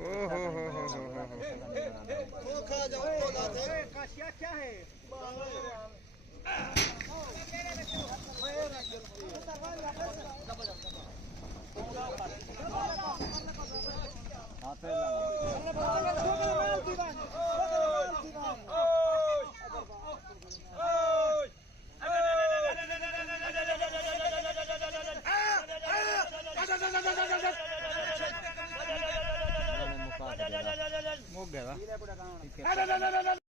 वो खा जाओ बोला थे काशिया क्या है मुक गया